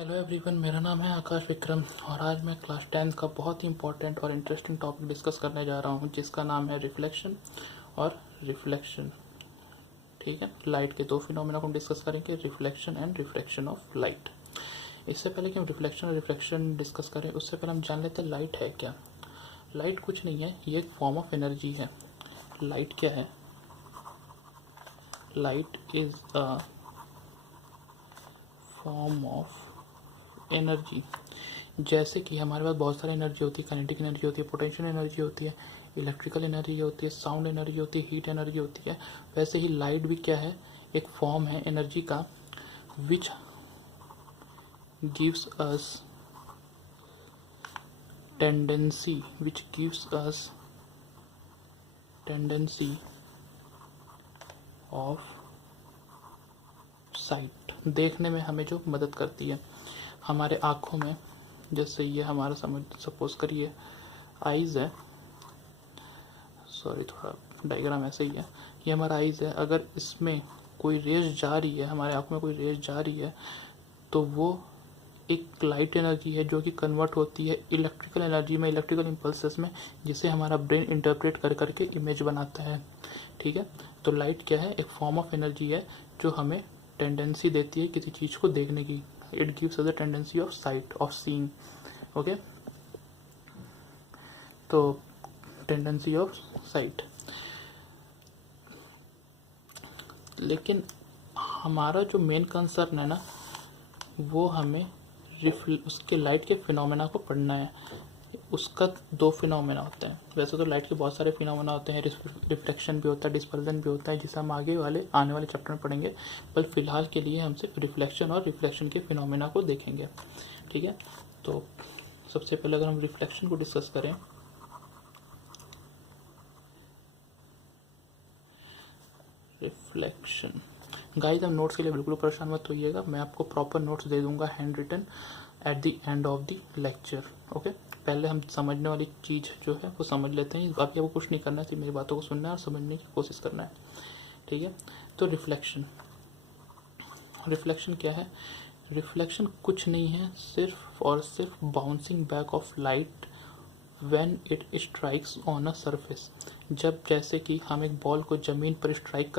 Hello everyone, मेरा नाम है आकाश विक्रम और आज मैं क्लास 10th का बहुत ही इंपॉर्टेंट और इंटरेस्टिंग टॉपिक डिस्कस करने जा रहा हूँ जिसका नाम है रिफ्लेक्शन और रिफ्लेक्शन। ठीक है, लाइट के दो फिनोमेना को हम डिस्कस करेंगे, reflection and refraction of light. इससे पहले कि हम रिफ्लेक्शन और रिफ्रैक्शन डिस्कस करें उससे पहले हम जान लेते हैं लाइट है क्या। लाइट कुछ नहीं है, ये एक फॉर्म ऑफ एनर्जी है। लाइट क्या है? Light is a form of energy. जैसे कि हमारे पास बहुत सारी एनर्जी होती है, काइनेटिक एनर्जी होती है, पोटेंशियल एनर्जी होती है, इलेक्ट्रिकल एनर्जी होती है, साउंड एनर्जी होती है, हीट एनर्जी होती है। वैसे ही लाइट भी क्या है? एक फॉर्म है एनर्जी का which gives us tendency of site, देखने में हमें जो मदद करती है हमारे आँखों में। जैसे ये हमारा सपोज करिए आइज़ है, सॉरी थोड़ा डायग्राम ऐसे ही है, ये हमारा आइज़ है। अगर इसमें कोई रेज जा रही है, हमारे आँखों में कोई रेज जा रही है, तो वो एक लाइट एनर्जी है जो कि कन्वर्ट होती है इलेक्ट्रिकल एनर्जी में, इलेक्ट्रिकल इम्पल्सेस में, जिसे हमारा ब्रेन इंटरप्रेट कर करके इमेज बनाता है। ठीक है, तो लाइट क्या है? एक फॉर्म ऑफ एनर्जी है जो हमें टेंडेंसी देती है किसी चीज़ को देखने की। It gives us the tendency of site, of seeing. Okay, तो टेंडेंसी ऑफ साइट। लेकिन हमारा जो मेन कंसर्न है ना, वो हमें उसके लाइट के फिनोमेना को पढ़ना है। उसका दो फिनोमेना होते हैं। वैसे तो लाइट के बहुत सारे फिनोमेना होते हैं, रिफ्लेक्शन भी होता है, डिस्पर्जन भी होता है, जिसे हम आने वाले चैप्टर में पढ़ेंगे। पर फिलहाल के लिए हम सिर्फ रिफ्लेक्शन और रिफ्लेक्शन के फिनोमेना को देखेंगे। ठीक है, तो सबसे पहले अगर हम रिफ्लेक्शन को डिस्कस करें, रिफ्लेक्शन। गाइस, हम नोट्स के लिए बिल्कुल परेशान मत होइएगा, मैं आपको प्रॉपर नोट्स दे दूंगा handwritten at the end of the lecture. Okay, पहले हम समझने वाली चीज़ जो है वो समझ लेते हैं। बाकी आपको कुछ नहीं करना है, सिर्फ मेरी बातों को सुनना है और समझने की कोशिश करना है। ठीक है, तो रिफ्लेक्शन क्या है? रिफ्लेक्शन कुछ नहीं है, सिर्फ और सिर्फ bouncing back of light when it strikes on a surface. जब जैसे कि हम एक बॉल को ज़मीन पर स्ट्राइक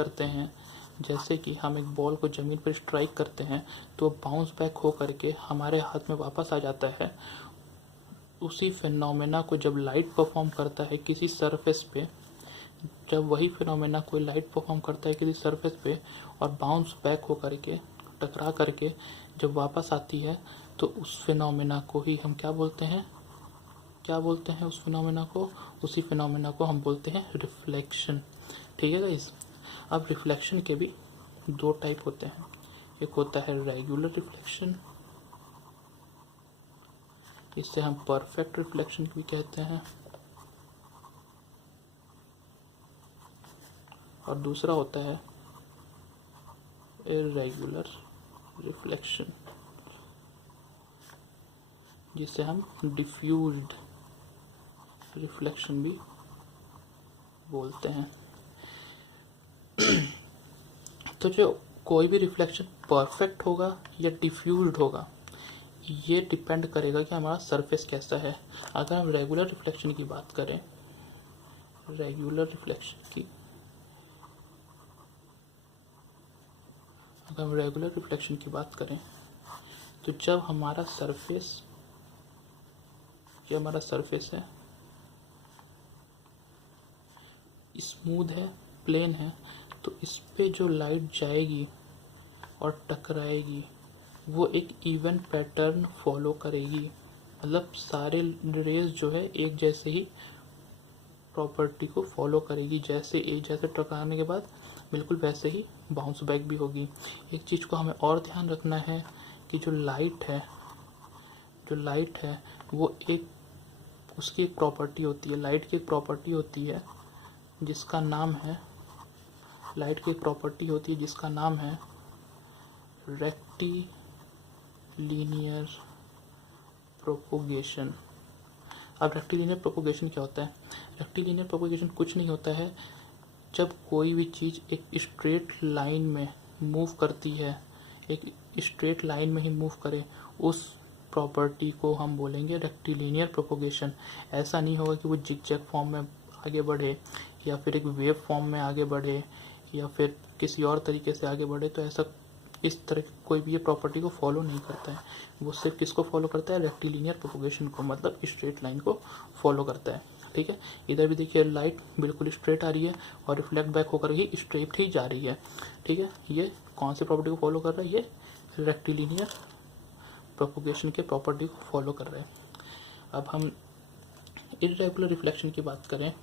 करते हैं, तो बाउंस बैक हो करके हमारे हाथ में वापस आ जाता है। उसी फिनोमेना को जब लाइट परफॉर्म करता है किसी सरफेस पे, और बाउंस बैक हो करके, टकरा करके जब वापस आती है, तो उस फिनोमेना को ही हम क्या बोलते हैं? उसी फिनोमेना को हम बोलते हैं रिफ्लेक्शन। ठीक है गाइस, अब रिफ्लेक्शन के भी दो टाइप होते हैं। एक होता है रेगुलर रिफ्लेक्शन, इससे हम परफेक्ट रिफ्लेक्शन भी कहते हैं, और दूसरा होता है इर्रेगुलर रिफ्लेक्शन, जिसे हम डिफ्यूज्ड रिफ्लेक्शन भी बोलते हैं। तो जो कोई भी रिफ्लेक्शन परफेक्ट होगा या डिफ्यूज्ड होगा, ये डिपेंड करेगा कि हमारा सरफेस कैसा है। अगर हम रेगुलर रिफ्लेक्शन की बात करें, तो जब हमारा सरफेस है, स्मूथ है, प्लेन है, तो इस पे जो लाइट जाएगी और टकराएगी वो एक इवन पैटर्न फॉलो करेगी। मतलब सारे रेज जो है एक जैसे ही प्रॉपर्टी को फॉलो करेगी, जैसे टकराने के बाद बिल्कुल वैसे ही बाउंस बैक भी होगी। एक चीज़ को हमें और ध्यान रखना है कि जो लाइट है वो उसकी एक प्रॉपर्टी होती है, लाइट की एक प्रॉपर्टी होती है जिसका नाम है रेक्टिलिनियर प्रोपोगेशन। अब रेक्टिलिनियर प्रोपोगेशन क्या होता है? रेक्टिलिनियर प्रोपोगेशन कुछ नहीं होता है, जब कोई भी चीज़ एक स्ट्रेट लाइन में मूव करती है, एक स्ट्रेट लाइन में ही मूव करे, उस प्रॉपर्टी को हम बोलेंगे रेक्टिलिनियर प्रोपोगेशन। ऐसा नहीं होगा कि वो जिगजैग फॉर्म में आगे बढ़े या फिर एक वेव फॉर्म में आगे बढ़े या फिर किसी और तरीके से आगे बढ़े, तो ऐसा इस तरह की कोई भी ये प्रॉपर्टी को फॉलो नहीं करता है। वो सिर्फ किसको फॉलो करता है, रेक्टिलिनियर प्रोपोगेशन को, मतलब स्ट्रेट लाइन को फॉलो करता है। ठीक है, इधर भी देखिए लाइट बिल्कुल स्ट्रेट आ रही है और रिफ्लेक्ट बैक होकर ही स्ट्रेट ही जा रही है। ठीक है, ये कौन सी प्रॉपर्टी को फॉलो कर रहा है, ये रेक्टिलिनियर प्रोपोगेशन के प्रॉपर्टी को फॉलो कर रहे हैं। अब हम इर्रेगुलर रिफ्लेक्शन की बात करें।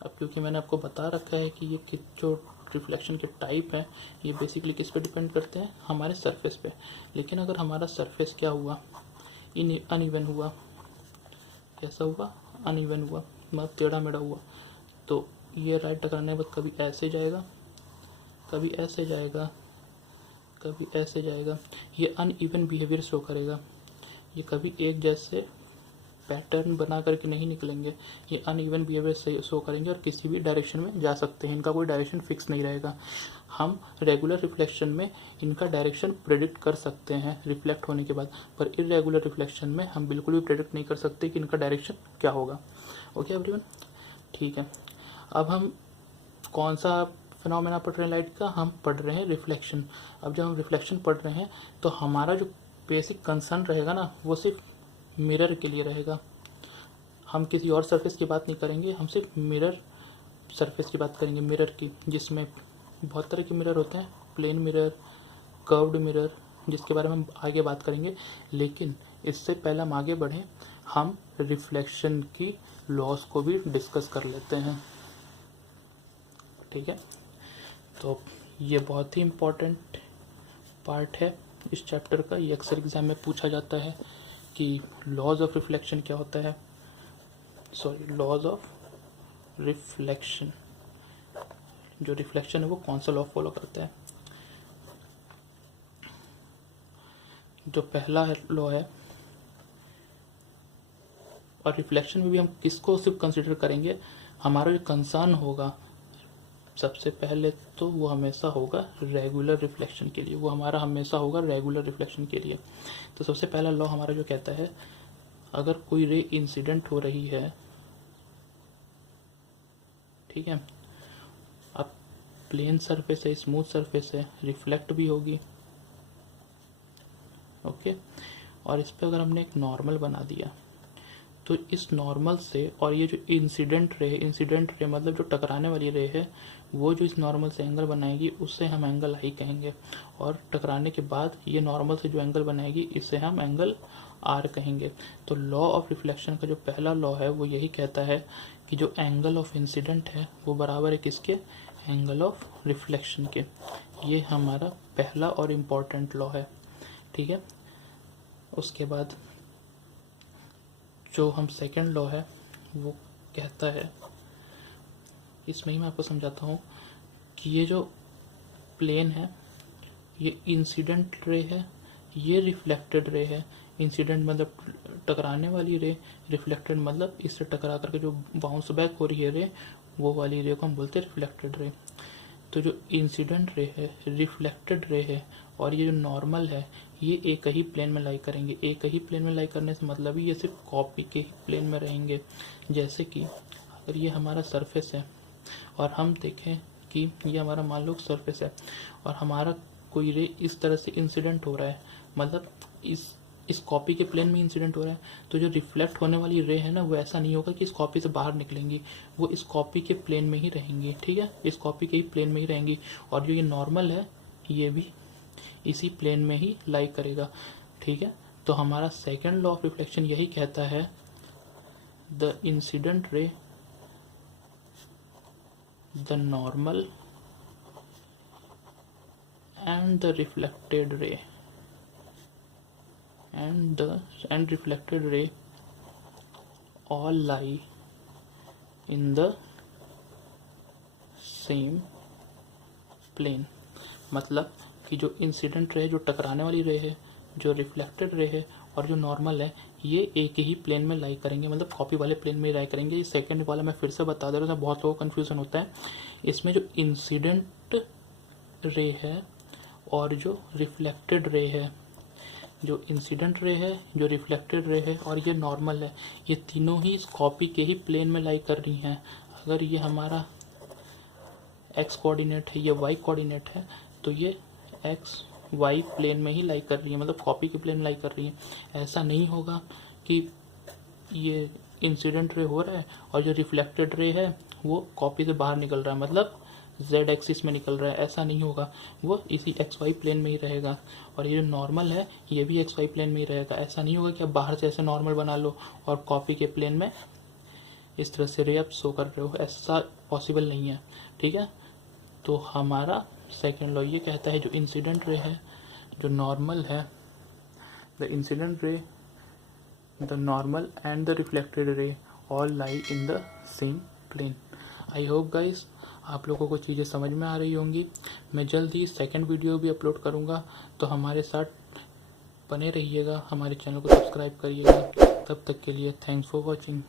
अब क्योंकि मैंने आपको बता रखा है कि ये जो रिफ्लेक्शन के टाइप हैं ये बेसिकली किस पे डिपेंड करते हैं, हमारे सरफेस पे। लेकिन अगर हमारा सरफेस क्या हुआ, अनइवन हुआ, कैसा हुआ, अनइवन हुआ, मतलब टेढ़ा मेढ़ा हुआ, तो ये राइट टकराने के बाद कभी ऐसे जाएगा, कभी ऐसे जाएगा, कभी ऐसे जाएगा। ये अनइवन बिहेवियर शो करेगा, ये कभी एक जैसे पैटर्न बना करके नहीं निकलेंगे, ये अनइवन बिहेवियर से शो करेंगे और किसी भी डायरेक्शन में जा सकते हैं, इनका कोई डायरेक्शन फिक्स नहीं रहेगा। हम रेगुलर रिफ्लेक्शन में इनका डायरेक्शन प्रेडिक्ट कर सकते हैं रिफ्लेक्ट होने के बाद, पर इरेगुलर रिफ्लेक्शन में हम बिल्कुल भी प्रेडिक्ट नहीं कर सकते कि इनका डायरेक्शन क्या होगा। ओके एवरीवन, ठीक है। अब हम कौन सा फिनोमेना पढ़ रहे हैं लाइट का, हम पढ़ रहे हैं रिफ्लेक्शन। अब जब हम रिफ्लेक्शन पढ़ रहे हैं तो हमारा जो बेसिक कंसर्न रहेगा ना, वो सिर्फ मिरर के लिए रहेगा। हम किसी और सरफेस की बात नहीं करेंगे, हम सिर्फ मिरर सरफेस की बात करेंगे, मिरर की, जिसमें बहुत तरह के मिरर होते हैं, प्लेन मिरर, कर्व्ड मिरर, जिसके बारे में हम आगे बात करेंगे। लेकिन इससे पहले हम आगे बढ़ें, हम रिफ्लेक्शन की लॉस को भी डिस्कस कर लेते हैं। ठीक है, तो ये बहुत ही इम्पोर्टेंट पार्ट है इस चैप्टर का। ये अक्सर एग्जाम में पूछा जाता है कि लॉज ऑफ रिफ्लेक्शन क्या होता है, लॉज ऑफ रिफ्लेक्शन, जो रिफ्लेक्शन है वो कौन सा लॉ फॉलो करता है। जो पहला लॉ है, और रिफ्लेक्शन में भी हम किसको सिर्फ कंसिडर करेंगे, हमारा जो कंसर्न होगा सबसे पहले तो वो हमेशा होगा रेगुलर रिफ्लेक्शन के लिए, वो हमारा हमेशा होगा रेगुलर रिफ्लेक्शन के लिए। तो सबसे पहला लॉ हमारा जो कहता है, अगर कोई रे इंसिडेंट हो रही है, ठीक है, अब प्लेन सरफेस है, स्मूथ सरफेस है, रिफ्लेक्ट भी होगी। ओके, और इस पर अगर हमने एक नॉर्मल बना दिया तो इस नॉर्मल से, और ये जो इंसिडेंट रे मतलब जो टकराने वाली रे है, वो जो इस नॉर्मल से एंगल बनाएगी उससे हम एंगल आई कहेंगे, और टकराने के बाद ये नॉर्मल से जो एंगल बनाएगी इससे हम एंगल आर कहेंगे। तो लॉ ऑफ रिफ्लेक्शन का जो पहला लॉ है वो यही कहता है कि जो एंगल ऑफ इंसिडेंट है वो बराबर है किसके, एंगल ऑफ रिफ्लेक्शन के। ये हमारा पहला और इम्पॉर्टेंट लॉ है। ठीक है, उसके बाद जो हम सेकंड लॉ है वो कहता है, इसमें ही मैं आपको समझाता हूँ कि ये जो प्लेन है ये इंसिडेंट रे है, ये रिफ्लेक्टेड रे है। इंसिडेंट मतलब टकराने वाली रे, रिफ्लेक्टेड मतलब इससे टकरा करके जो बाउंस बैक हो रही है रे, वो वाली रे को हम बोलते हैं रिफ्लेक्टेड रे। तो जो इंसिडेंट रे है, रिफ्लेक्टेड रे है, और ये जो नॉर्मल है, ये एक ही प्लेन में लाई करेंगे। एक ही प्लेन में लाई करने से मतलब ही ये सिर्फ कॉपी के ही प्लेन में रहेंगे। जैसे कि अगर ये हमारा सरफेस है और हम देखें कि ये हमारा मान लो सरफेस है और हमारा कोई रे इस तरह से इंसिडेंट हो रहा है, मतलब इस कॉपी के प्लेन में इंसिडेंट हो रहा है, तो जो रिफ्लेक्ट होने वाली रे है ना, वो ऐसा नहीं होगा कि इस कॉपी से बाहर निकलेंगी, वो इस कॉपी के प्लेन में ही रहेंगी। ठीक है, इस कॉपी के ही प्लेन में ही रहेंगी। और जो ये नॉर्मल है ये भी इसी प्लेन में ही लाई करेगा। ठीक है, तो हमारा सेकंड लॉ ऑफ रिफ्लेक्शन यही कहता है, the incident ray, the normal and the reflected ray and reflected ray all lie in the same plane। मतलब कि जो इंसिडेंट रे, जो टकराने वाली रे है, जो रिफ्लेक्टेड रे है और जो नॉर्मल है, ये एक ही प्लेन में लाई करेंगे, मतलब कॉपी वाले प्लेन में ही लाई करेंगे। ये सेकंड वाला मैं फिर से बता दे रहा हूँ, बहुत लोगों को कन्फ्यूजन होता है। इसमें जो इंसिडेंट रे है और जो रिफ्लेक्टेड रे है, जो इंसिडेंट रे है, जो रिफ्लेक्टेड रे है और ये नॉर्मल है, ये तीनों ही इस कॉपी के ही प्लेन में लाई कर रही हैं। अगर ये हमारा एक्स कोऑर्डिनेट है, ये वाई कोऑर्डिनेट है, तो ये एक्स वाई प्लेन में ही लाई कर रही है, मतलब कॉपी के प्लेन में लाई कर रही है। ऐसा नहीं होगा कि ये इंसिडेंट रे हो रहा है और जो रिफ्लेक्टेड रे है वो कॉपी से बाहर निकल रहा है, मतलब z एक्सिस में निकल रहा है। ऐसा नहीं होगा, वो इसी एक्स वाई प्लेन में ही रहेगा। और ये जो नॉर्मल है ये भी एक्स वाई प्लेन में ही रहेगा। ऐसा नहीं होगा कि आप बाहर से ऐसे नॉर्मल बना लो और कॉपी के प्लेन में इस तरह से रे आप शो कर रहे हो, ऐसा पॉसिबल नहीं है। ठीक है, तो हमारा सेकेंड लॉ ये कहता है जो इंसिडेंट रे है, जो नॉर्मल है, the incident ray, the normal and the reflected ray all lie in the same plane. I hope guys आप लोगों को चीज़ें समझ में आ रही होंगी। मैं जल्द ही सेकंड वीडियो भी अपलोड करूँगा, तो हमारे साथ बने रहिएगा, हमारे चैनल को सब्सक्राइब करिएगा। तब तक के लिए थैंक्स फॉर वॉचिंग।